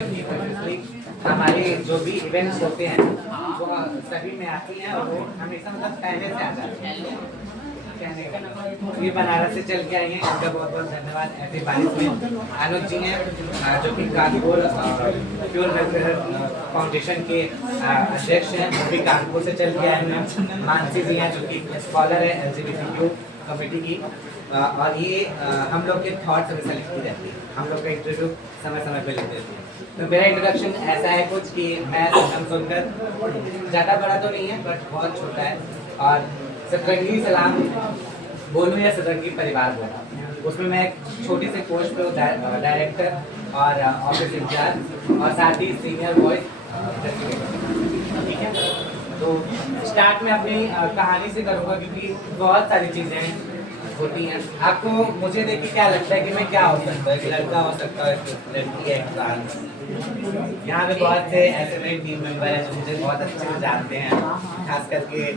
हमारे जो भी इवेंट्स होते हैं वो सभी में आती हैं और वो हमेशा मतलब पहले से आ जाती हैं। ये बनारस से चल के आई हैं, इनका बहुत बहुत धन्यवाद। ऐसे बारिश में अनुज जी हैं जो कि कानपुर प्योर वेलफेयर फाउंडेशन के अध्यक्ष हैं, वो भी कानपुर से चल के आए हैं। मानसी जी हैं जो कि स्कॉलर है LGBTQ कमेटी की, और ये हम लोग के थॉट्स हमेशा लिखती रहती है, हम लोग का इंटरव्यू समय समय पर लेते रहती है। तो मेरा इंट्रोडक्शन ऐसा है कुछ कि मैं सनम सुनकर, ज़्यादा बड़ा तो नहीं है बट बहुत छोटा है, और सतरंगी सलाम बोलूँ या सतरंगी परिवार बोलूँ, उसमें मैं एक छोटी सी पोस्ट पे डायरेक्टर और ऑफिस इंचार्ज और साथ ही सीनियर वॉइस। ठीक है, तो स्टार्ट में अपनी कहानी से करूँगा क्योंकि बहुत सारी चीज़ें होती हैं। आपको मुझे देख के क्या लगता है कि मैं क्या हो सकता है, कि लड़का हो सकता है, लड़की है, इंसान। यहाँ पे बहुत से ऐसे मेरे टीम मेंबर हैं जो मुझे बहुत अच्छे से जानते हैं, खास करके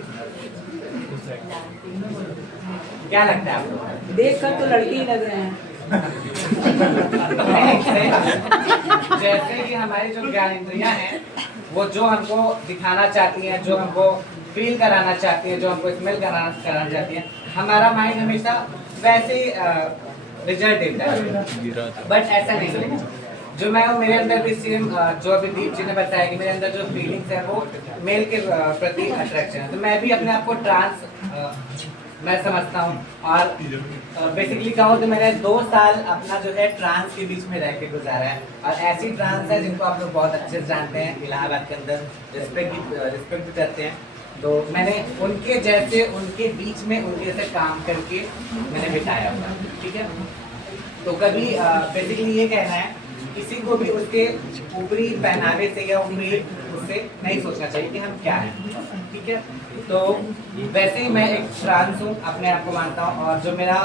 क्या लगता है आपको? देख कर तो लड़के ही लग रहे हैं। जैसे कि हमारी जो ज्ञानेंद्रियाँ हैं वो जो हमको दिखाना चाहती हैं, जो हमको फील कराना चाहती है, जो हमको स्मेल कराना चाहती है, हमारा माइंड हमेशा वैसे रिजल्ट देता है। बट ऐसा नहीं है, जो मैं हूँ मेरे अंदर भी सेम, जो अभी दीप जी ने बताया कि मेरे अंदर जो फीलिंग्स है वो मेल के प्रति अट्रैक्शन है, तो मैं भी अपने आप को ट्रांस मैं समझता हूँ। और बेसिकली कहूँ तो मैंने 2 साल अपना जो है ट्रांस के बीच में रह के गुजारा है, और ऐसी ट्रांस है जिनको आप लोग बहुत अच्छे से जानते हैं, इलाहाबाद के अंदर रिस्पेक्ट भी करते हैं। तो मैंने उनके जैसे उनके बीच में उनके जैसे काम करके मैंने बिताया हुआ, ठीक है। तो कभी बेसिकली ये कहना है किसी को भी उसके ऊपरी पहनावे से या ऊपरी उससे नहीं सोचना चाहिए कि हम क्या हैं, ठीक है। तो वैसे ही मैं एक ट्रांस हूँ, अपने आप को मानता हूँ, और जो मेरा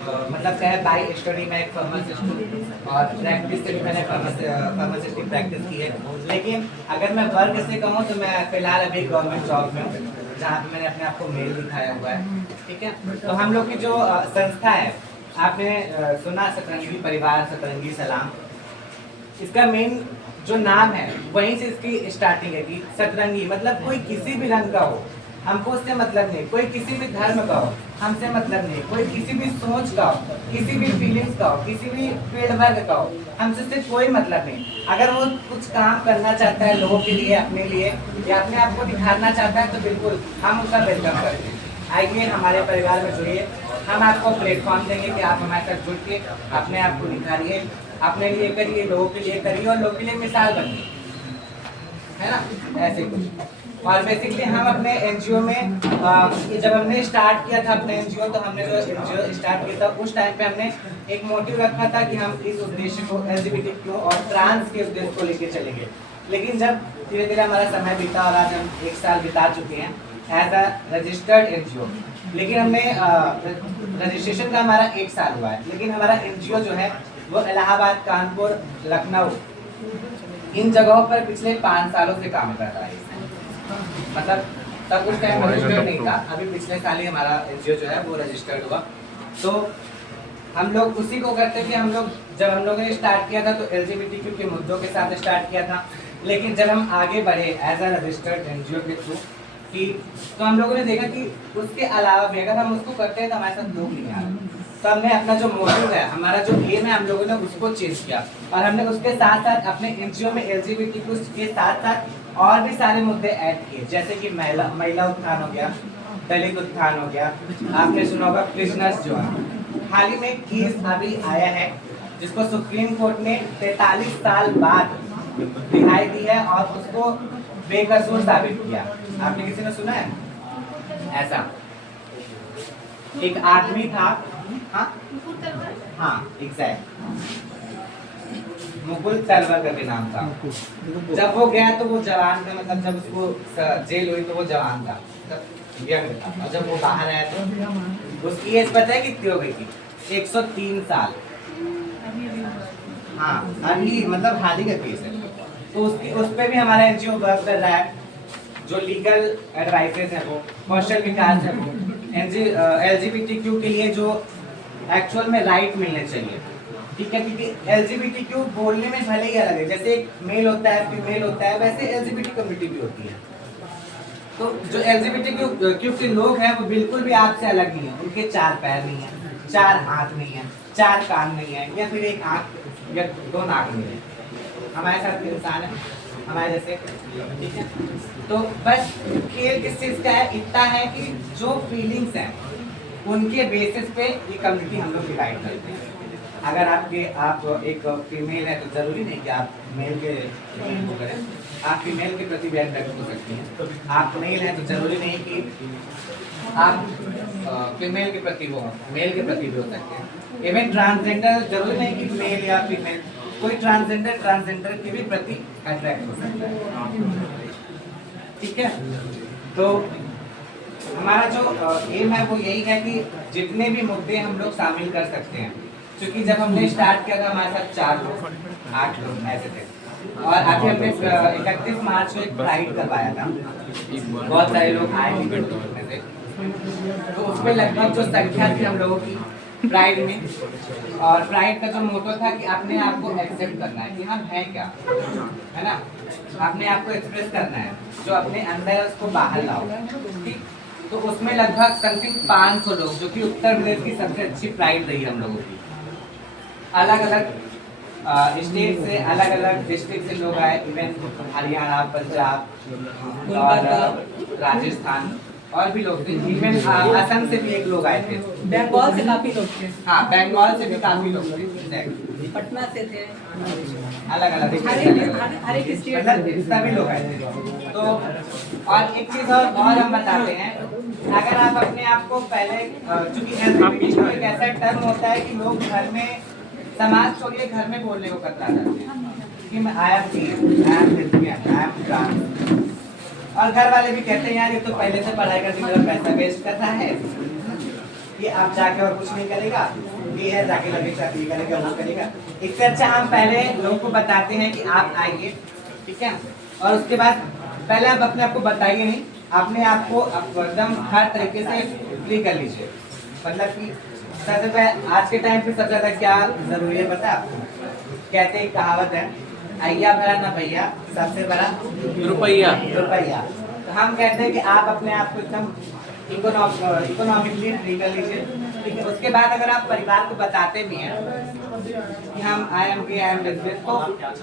मतलब क्या है, बाई स्टडी मैं एक फार्मासिस्ट हूँ और प्रैक्टिस से भी मैंने फार्मासिस्ट की प्रैक्टिस की है। लेकिन अगर मैं वर्क से कहूँ तो मैं फिलहाल अभी गवर्नमेंट जॉब में हूँ, जहाँ पे मैंने अपने आप को मेल दिखाया हुआ है, ठीक है। तो हम लोग की जो संस्था है, आपने सुना सतरंगी परिवार, सतरंगी सलाम, इसका मेन जो नाम है वहीं से इसकी स्टार्टिंग है कि सतरंगी मतलब कोई किसी भी रंग का हो, हमको उससे मतलब नहीं, कोई किसी भी धर्म का हो, हमसे मतलब नहीं, कोई किसी भी सोच का हो, किसी भी फीलिंग्स का हो, किसी भी फील्ड वर्ग का हो, हमसे सिर्फ कोई मतलब नहीं। अगर वो कुछ काम करना चाहता है लोगों के लिए, अपने लिए, या अपने आप को दिखाना चाहता है, तो बिल्कुल हम उसका वेलकम करते हैं। आइए हमारे परिवार में जुड़िए, हम आपको प्लेटफॉर्म देंगे कि आप हमारे साथ जुड़ के अपने आप को निखारिए, अपने लिए करिए, लोगों के लिए करिए, और लोगों के लिए मिसाल बनिए, है ना, ऐसे कुछ। और बेसिकली हम अपने एनजीओ में जब हमने स्टार्ट किया था अपने एनजीओ, तो हमने जो एनजीओ स्टार्ट किया था उस टाइम पे हमने एक मोटिव रखा था कि हम इस उद्देश्य को LGBTQ और ट्रांस के उद्देश्य को लेकर चलेंगे। लेकिन जब धीरे धीरे हमारा समय बीता और आज हम 1 साल बिता चुके हैं एज अ रजिस्टर्ड एनजीओ, लेकिन हमने रजिस्ट्रेशन का हमारा 1 साल हुआ है, लेकिन हमारा एनजीओ जो है वो इलाहाबाद, कानपुर, लखनऊ, इन जगहों पर पिछले 5 सालों से काम कर रहा है। मतलब तब उस टाइम रजिस्टर्ड नहीं था, अभी पिछले साल ही हमारा एनजीओ जो है वो रजिस्टर्ड हुआ। तो हम लोग उसी को करते थे। जब हम लोगों ने स्टार्ट किया था तो LGBTQ के मुद्दों के साथ स्टार्ट किया था, लेकिन जब हम आगे बढ़े एज अ रजिस्टर्ड एनजीओ के थ्रू कि तो हम लोगों ने देखा कि उसके अलावा भी अगर हम उसको करते हैं तो हमारे साथ लोग नहीं आ रहे, तो हमने अपना जो मोटिव है, हमारा जो एम है, हम लोगों ने उसको चेंज किया, और हमने उसके साथ साथ अपने एनजीओ में LGBTQ के साथ साथ और भी सारे मुद्दे ऐड किए, जैसे कि महिला उत्थान हो गया, दलित उत्थान हो गया, आपने सुना होगा प्रिजनर्स जो है। हाल ही में एक केस अभी आया है जिसको सुप्रीम कोर्ट ने 43 साल बाद रिहाई दी है और उसको बेकसूर साबित किया। आपने किसी ने सुना है ऐसा? एक आदमी था, हाँ एग्जैक्ट, मुकुल तलवर का भी नाम था। जब वो गया तो वो जवान था, मतलब जब उसको जेल हुई तो वो जवान था, और जब वो बाहर आया तो उसकी एज पता है कितनी हो गई थी? 103 साल। हाँ अभी मतलब हाल ही का केस है। तो उस पर भी हमारा एनजीओ वर्क कर रहा है, जो लीगल एडवाइसेस है वो, कौशल विकास है वो, LGBTQ के लिए जो एक्चुअल में राइट मिलने चाहिए, ठीक है, क्योंकि LGBTQ बोलने में भले ही अलग है, जैसे एक मेल होता है फीमेल होता है, वैसे LGBT कम्युनिटी भी होती है। तो जो LGBTQ के लोग हैं वो बिल्कुल भी आपसे अलग नहीं है। उनके 4 पैर नहीं है, 4 हाथ नहीं है, 4 कान नहीं है, या फिर 1 आँख या 2 नाक नहीं है। हमारे साथ इंसान है हमारे जैसे, ठीक है। तो बस खेल किस चीज़ का है, इतना है कि जो फीलिंग्स हैं उनके बेसिस पे ये कम्युनिटी हम लोग डिवाइड करते हैं। अगर आप एक फीमेल है तो जरूरी नहीं कि आप मेल के वो करें, आप फीमेल के प्रति भी अट्रैक्ट हो सकती हैं। आप मेल हैं तो जरूरी नहीं कि आप फीमेल के प्रति वो मेल के प्रति भी हो सकते हैं। इवन ट्रांसजेंडर जरूरी नहीं कि मेल या फीमेल, कोई ट्रांसजेंडर के भी प्रति अट्रैक्ट हो सकता है, ठीक है। तो हमारा जो एम है वो यही है कि जितने भी मुद्दे हम लोग शामिल कर सकते हैं, क्योंकि जब हमने स्टार्ट किया था हमारे साथ 4 लोग 8 लोग ऐसे थे, और अभी हमने 31 मार्च को एक प्राइड करवाया था, बहुत सारे लोग आए थे में से, तो उसमें लगभग जो संख्या थी हम लोगों की प्राइड में, और प्राइड का जो मोटो था कि अपने आप को एक्सेप्ट करना है कि हम हैं क्या, है ना, अपने आप को एक्सप्रेस करना है, जो अपने अंदर है उसको बाहर लाओ, ठीक। तो उसमें लगभग समथिंग 500 लोग, जो कि उत्तर प्रदेश की सबसे अच्छी प्राइड रही हम लोगों की, अलग अलग स्टेट से, अलग अलग डिस्ट्रिक्ट से लोग आए, इवन हरियाणा, पंजाब और राजस्थान और भी लोग थे, इवन असम से भी एक लोग आए थे, बंगाल से काफी लोग थे, हाँ बंगाल से भी काफी लोग थे, पटना से थे, अलग अलग हर एक स्टेट मतलब सभी लोग आए थे। तो और एक चीज और हम बताते हैं, अगर आप अपने आप को पहले, चूंकि LGBT एक ऐसा टर्म होता है कि लोग घर में, समाज छोड़िए घर में बोलने को कतरा जाते हैं कि मैं I am lesbian, I am trans, और घर वाले भी कहते हैं यार ये तो पहले से पढ़ाई करके मेरा पैसा वेस्ट कर रहा है, ये आप जाके और कुछ नहीं करेगा, ये है जाके लगे शादी करेगा, वो करेगा। इससे अच्छा हम पहले लोगों को बताते हैं कि आप आइए, ठीक है, और उसके बाद पहले आप अपने आप को बताइए नहीं, अपने आप को एकदम हर तरीके से फ्री कर लीजिए। मतलब कि सबसे पहले आज के टाइम पे सबसे ज़्यादा क्या जरूरी है पता है आपको, कहते हैं कहावत है, अय्या भरा ना भैया, सबसे बड़ा रुपया। तो हम कहते हैं कि आप अपने आप को एकदम इकोनॉमिकली फ्री कर लीजिए, ठीक है। उसके बाद अगर आप परिवार को बताते भी हैं कि हम I am gay, I am lesbian, तो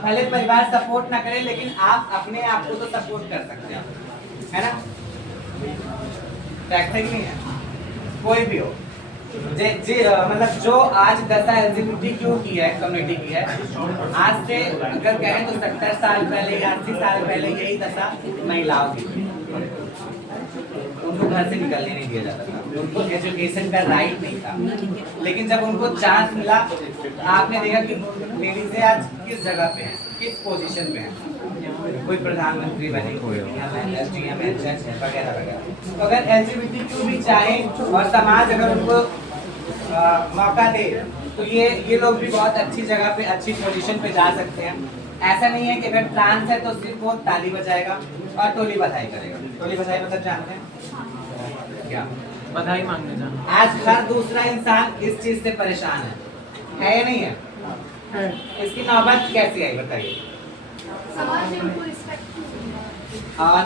भले परिवार सपोर्ट ना करे, लेकिन आप अपने आप को तो सपोर्ट कर सकते हैं, है ना। फैक्ट है कि नहीं है, कोई भी हो, मतलब जो आज दशा LGBTQ की है, कम्युनिटी की है, आज से अगर कहें तो 70 साल पहले या 80 साल पहले यही दशा महिलाओं की थी। उनको घर से निकलने नहीं दिया जाता था, उनको एजुकेशन का राइट नहीं था, लेकिन जब उनको चांस मिला, आपने देखा कि लेडीजें आज किस जगह पे हैं, किस पोजीशन पे हैं, कोई प्रधानमंत्री बने, कोई वगैरह वगैरह। तो अगर LGBTQ भी चाहे और समाज अगर उनको मौका दे, तो ये लोग भी बहुत अच्छी जगह पे, अच्छी पोजीशन पे जा सकते हैं। ऐसा नहीं है कि अगर ट्रांस है तो सिर्फ वो ताली बजाएगा और टोली बधाई करेगा। टोली बधाई मतलब जानते हैं क्या? बधाई मांगने जाना। आज हर दूसरा इंसान इस चीज से परेशान है या नहीं है? इसकी नौबत कैसी आई बताइए? समाज में उनको रिस्पेक्ट नहीं है और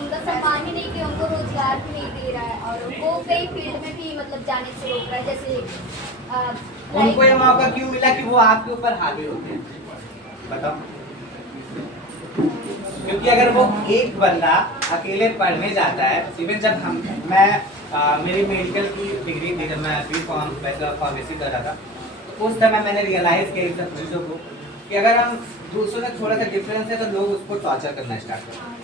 उनका सम्मान ही नहीं, कि उनको रोजगार भी नहीं दे रहा है, और उनको कई फील्ड में भी मतलब जाने से रोक रहा है, जैसे उनको ये मौका क्यों मिला कि वो आपके ऊपर हावी होते हैं, बताओ? क्योंकि अगर वो एक बंदा अकेले पढ़ने जाता है, इवन जब मेरी मेडिकल की डिग्री थी, जब मैं फार्मेसी कर रहा था, तो उस समय मैंने रियलाइज किया इन सब चीज़ों को कि अगर हम दूसरों से थोड़ा सा डिफरेंस है तो लोग उसको टॉर्चर करना स्टार्ट करते हैं,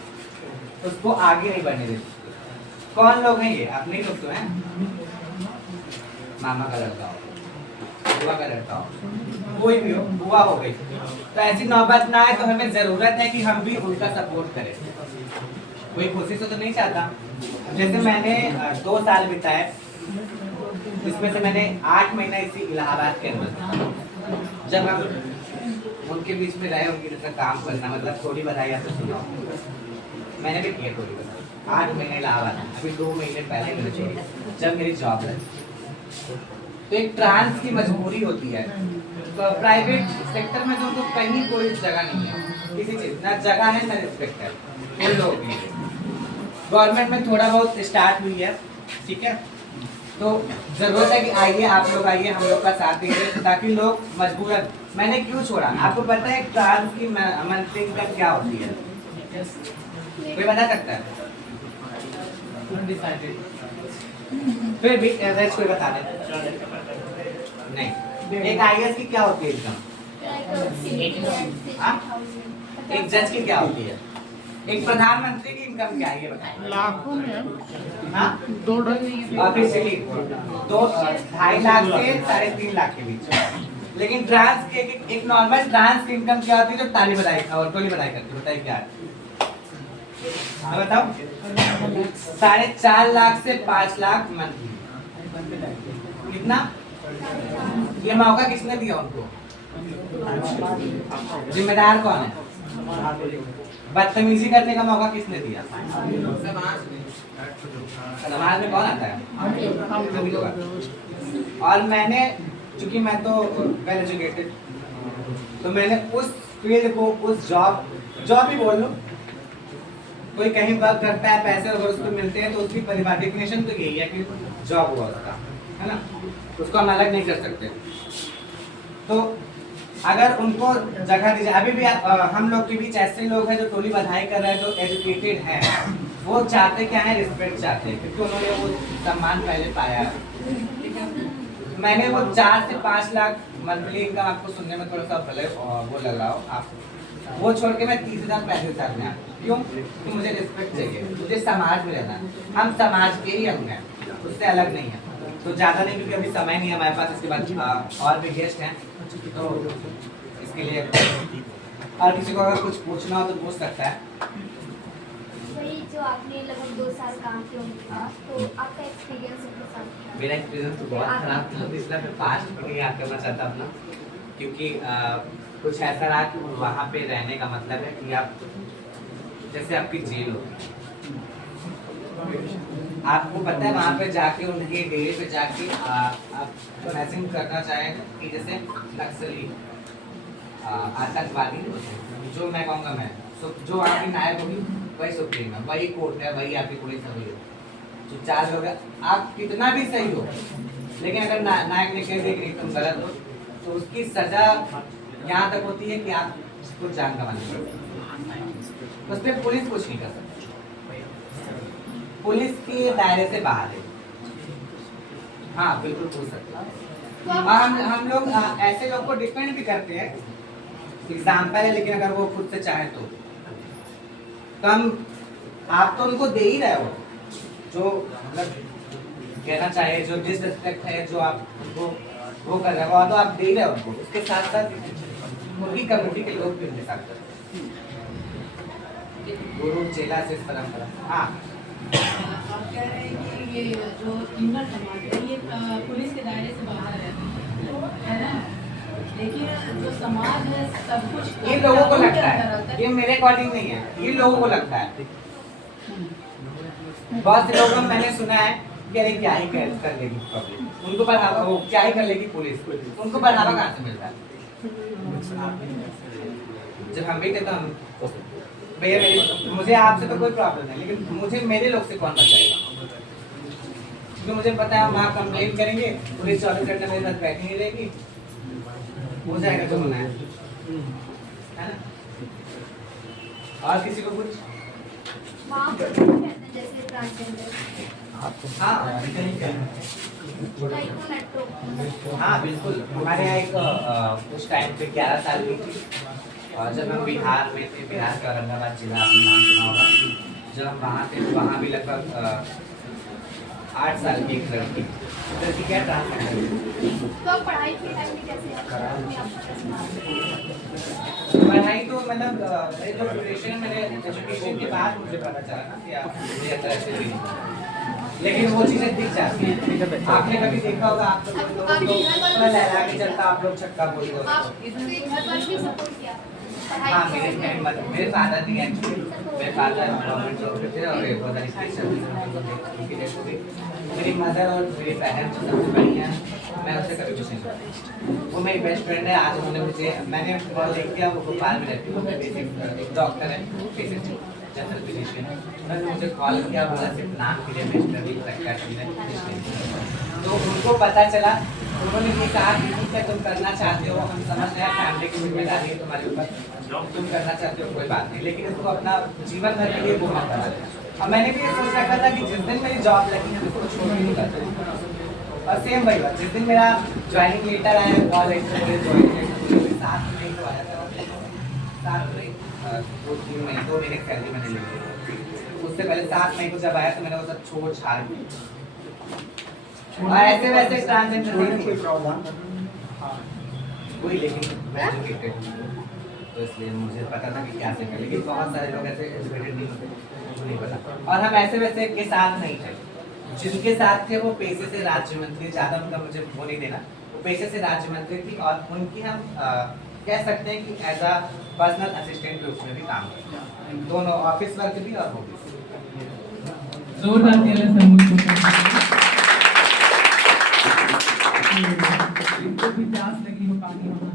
उसको आगे नहीं बढ़ने देते। कौन लोग हैं ये? अपने ही लोग तो हैं, मामा का लड़का हो, बुआ का लड़का हो, कोई भी हो, बुआ हो गई, तो ऐसी नौबत ना आए। तो हमें जरूरत है कि हम भी उनका सपोर्ट करें। कोई खुशी से तो नहीं चाहता। जैसे मैंने 2 साल बिताए, इसमें से मैंने 8 महीना इसी इलाहाबाद के अंदर, जब हम उनके बीच में रहे, उनकी जैसा काम करना, मतलब थोड़ी बधाई आपको सुनाओ, मैंने भी किया थोड़ी बधाई। 8 महीने इलाहाबाद, अभी 2 महीने पहले मैंने छोड़ी, जब मेरी जॉब लगी। तो एक ट्रांस की मजबूरी होती है प्राइवेट सेक्टर में तो उनको कहीं कोई जगह नहीं है, किसी चीज ना जगह है ना रिस्पेक्ट है, कोई लोग नहीं है। गवर्नमेंट में थोड़ा बहुत स्टार्ट हुई है, ठीक है, तो जरूरत है कि आइए आप लोग आइए, हम लोग का साथ दीजिए ताकि लोग मजबूरन। मैंने क्यों छोड़ा आपको पता है ट्रांस की मंथली इनकम क्या होती है, कोई बता सकता है? फिर भी एवरेज कोई बता दे। नहीं, एक आईएएस की क्या होती है इनकम? एक जज की क्या होती है? एक प्रधानमंत्री की इनकम क्या है ये बताइए? लाखों में हाँ, ऑफिशियली 2.5 लाख से 3.5 लाख के बीच। लेकिन ट्रांस के एक नॉर्मल ट्रांस की इनकम क्या होती है जो ताली बजाई और टोली बजाई करती है, बताइए क्या है? हाँ बताओ। 4.5 लाख से 5 लाख मंथली। कितना? ये मौका किसने दिया उनको? जिम्मेदार कौन है? बदतमीजी करने का मौका किसने दिया? समाज में कौन आता है? सभी लोग आते हैं। और मैंने, चूंकि मैं तो वेल एजुकेटेड, तो मैंने उस फील्ड को, उस जॉब ही बोल लो, कोई कहीं वर्क करता है, पैसे अगर उसको मिलते हैं तो उसकी परिभाषा डेफिनेशन तो यही है कि जॉब हुआ उसका, है ना, उसको हम अलग नहीं कर सकते। तो अगर उनको जगह दी जाए, अभी भी हम लोग के बीच ऐसे लोग हैं जो टोली बधाई कर रहे हैं, जो एजुकेटेड हैं, वो चाहते क्या है? रिस्पेक्ट चाहते हैं, क्योंकि उन्होंने वो सम्मान पहले पाया है। मैंने वो 4 से 5 लाख मंथली इनकम, आपको सुनने में थोड़ा सा भले वो लग रहा हो, आप वो छोड़ के मैं 30,000 35,000 में आता। क्यों? तो मुझे रिस्पेक्ट चाहिए, मुझे समाज में रहना, हम समाज के ही अंग हैं, उससे अलग नहीं है। तो ज़्यादा नहीं, क्योंकि अभी समय नहीं है हमारे पास, इसके बाद और भी गेस्ट हैं, तो इसके लिए और किसी को अगर कुछ पूछना हो तो पूछ सकता है। वही जो आपने लगभग 2 साल काम किया उनके पास, तो आपका एक्सपीरियंस उनके साथ? मेरा एक्सपीरियंस तो बहुत खराब था, इसलिए मैं पास्ट को नहीं याद करना चाहता अपना, क्योंकि कुछ ऐसा रहा कि वहाँ पे रहने का मतलब है कि आप जैसे आपकी जेल हो, आपको पता है वहाँ पे जाके उनके डेरे पे जाके आप मैसेज करना चाहें कि जैसे नक्सली, आतंकवादी, जो मैं कहूँगा मैं, जो आपकी नायक होगी वही सुप्रीम है, वही कोर्ट है, वही आपकी पुलिस है, वही जो 4 लोग हैं, आप कितना भी सही हो, लेकिन अगर नायक ने कह दिया कि तुम गलत हो, तो उसकी सजा यहाँ तक होती है कि आप कुछ जान गंवानी पड़ती है, उस पर पुलिस कुछ नहीं कर सकती, पुलिस के दायरे से बाहर है। हाँ बिल्कुल पूछ सकते हैं। हम लोग ऐसे लोग को डिपेंड भी करते हैं, एग्जाम्पल है, लेकिन अगर वो खुद से चाहे तो हम, आप तो उनको दे ही रहे हो, जो मतलब कहना चाहे, जो डिसरिस्पेक्ट है, जो आप उनको वो कर रहे हो, तो आप दे रहे हो उनको, उसके साथ साथ उनकी कम्युनिटी के लोग भी उनके साथ करते हैं, गुरु चेला से परंपरा। हाँ, आप कह रहे हैं कि ये जो किन्नर समाज है ये पुलिस के दायरे से बाहर है ना, लेकिन जो समाज है सब कुछ ये लोगों को लगता है, ये मेरे अकॉर्डिंग नहीं है, ये लोगों को लगता है। बहुत से लोगों मैंने सुना है कि अरे क्या ही कर लेगी पब्लिक, उनको बढ़ावा, वो क्या ही कर लेगी पुलिस, उनको बढ़ावा कहाँ से मिलता है? जब हम भी कहते हम भैया मुझे आपसे तो कोई प्रॉब्लम नहीं, लेकिन मुझे मेरे लोग से कौन बचाएगा? क्योंकि मुझे पता है वहाँ कंप्लेन करेंगे, पुलिस 24 घंटे मेरे साथ बैठी नहीं रहेगी, हो जाएगा जो होना है ना। और किसी को कुछ? वहाँ पर क्या कहते हैं जैसे ट्रांसजेंडर? हाँ मेट्रो। हाँ बिल्कुल, हमारे यहाँ एक उस टाइम पे 11 साल की थी, और जब हम बिहार में थे, बिहार का औरंगाबाद जिला, आपने नाम सुना होगा, जब हम वहाँ थे तो वहाँ भी लगभग 8 साल की एक लड़की क्या ट्रांसजेंडर। तो पढ़ाई के टाइम में कैसे पढ़ाई तो मतलब जो प्रिपरेशन मैंने एजुकेशन के बाद मुझे पता चला ना कि मुझे तरह से भी, लेकिन वो चीज़ें दिख जाती हैं। आपने कभी देखा होगा, आप लोग थोड़ा लहरा के चलता, आप लोग छक्का बोल दो, पढ़ाई हाँ कैसे मेरे फादर नहीं एक्चुअली, मेरे फादर गवर्नमेंट जॉब पे थे और एक बहुत मेरी मदर और मेरी बहन जो सबसे बड़ी हैं, मैं उससे कभी कुछ नहीं करता। वो मेरी बेस्ट फ्रेंड है। आज उन्होंने मुझे, मैंने कॉल देख किया, वो भोपाल में रहती है, बेसिक एक डॉक्टर है, बेसिक जनरल फिजिशियन। उन्होंने मुझे कॉल किया, बोला सिर्फ नाम के लिए बेस्ट है। तो उनको पता चला, उन्होंने ये कहा कि ठीक है तुम करना चाहते हो, हम समझ रहे हैं फैमिली की जिम्मेदारी है तुम्हारे ऊपर, तुम करना चाहते हो कोई बात नहीं, लेकिन इसको अपना जीवन भर के लिए वो मत करना। और मैंने भी ये सोच रखा था कि जिस दिन मेरी जॉब लगी है उसको छोड़ नहीं करते। और सेम वही बात, जिस दिन मेरा ज्वाइनिंग लेटर आया कॉलेज से, मुझे ज्वाइन 7 मई को आया था, 7 मई 2-3 मई 2 महीने की सैलरी मैंने ली थी। उससे पहले 7 मई को जब आया तो मैंने वो सब छोड़ छाड़ दिया। ऐसे वैसे ट्रांजेक्शन कोई प्रॉब्लम कोई, लेकिन मैं एजुकेटेड तो इसलिए मुझे पता था कि क्या से कर, लेकिन बहुत सारे लोग ऐसे एजुकेटेड नहीं होते, मुझे नहीं पता। और हम ऐसे वैसे के साथ नहीं थे, जिनके साथ थे वो पेशे से राज्य मंत्री, ज़्यादा उनका मुझे वो नहीं देना, वो पेशे से राज्य मंत्री थी और उनकी हम कह सकते हैं कि एज अ पर्सनल असिस्टेंट के उसमें भी काम करते हैं, दोनों ऑफिस वर्क भी और वो भी। जोरदार तालियां समूह को इनको भी प्यास लगी हो पानी हो